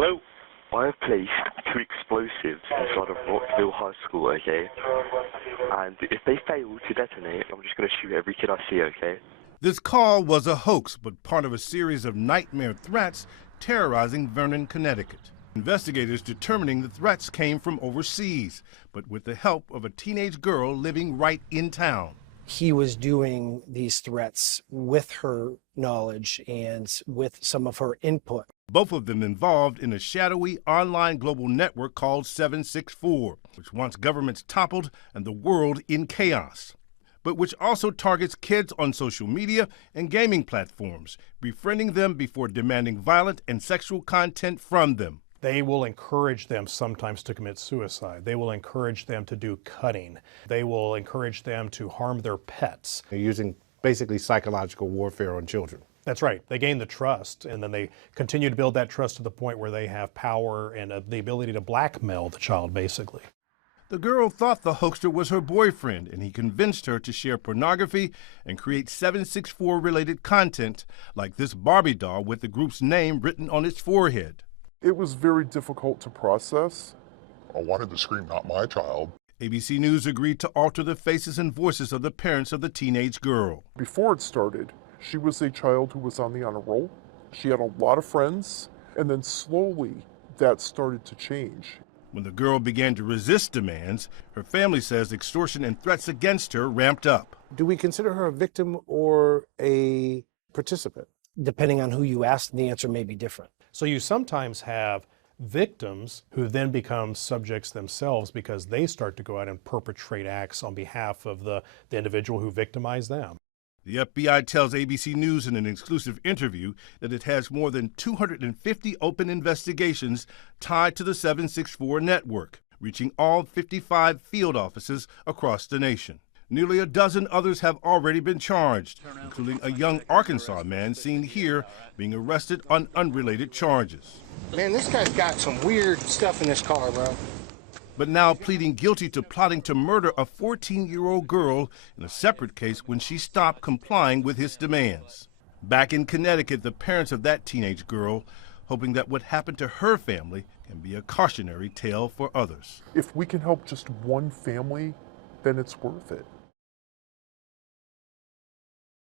Hello? I have placed 2 explosives inside of Rockville High School, okay? And if they fail to detonate, I'm just going to shoot every kid I see, okay? This call was a hoax, but part of a series of nightmare threats terrorizing Vernon, Connecticut. Investigators determining the threats came from overseas, but with the help of a teenage girl living right in town. He was doing these threats with her knowledge and with some of her input. Both of them involved in a shadowy online global network called 764, which wants governments toppled and the world in chaos, but which also targets kids on social media and gaming platforms, befriending them before demanding violent and sexual content from them. They will encourage them sometimes to commit suicide. They will encourage them to do cutting. They will encourage them to harm their pets. They're using basically psychological warfare on children. That's right. They gain the trust, and then they continue to build that trust to the point where they have power and the ability to blackmail the child, basically. The girl thought the hoaxer was her boyfriend, and he convinced her to share pornography and create 764-related content, like this Barbie doll with the group's name written on its forehead. It was very difficult to process. I wanted to scream, "Not my child." ABC News agreed to alter the faces and voices of the parents of the teenage girl. Before it started, she was a child who was on the honor roll. She had a lot of friends, and then slowly that started to change. When the girl began to resist demands, her family says extortion and threats against her ramped up. Do we consider her a victim or a participant? Depending on who you ask, the answer may be different. So you sometimes have victims who then become subjects themselves because they start to go out and perpetrate acts on behalf of the individual who victimized them. The FBI tells ABC News in an exclusive interview that it has more than 250 open investigations tied to the 764 network, reaching all 55 field offices across the nation. Nearly a dozen others have already been charged, including a young Arkansas man seen here being arrested on unrelated charges. Man, this guy's got some weird stuff in this car, bro. But now pleading guilty to plotting to murder a 14-year-old girl in a separate case when she stopped complying with his demands. Back in Connecticut, the parents of that teenage girl hoping that what happened to her family can be a cautionary tale for others. If we can help just one family, then it's worth it.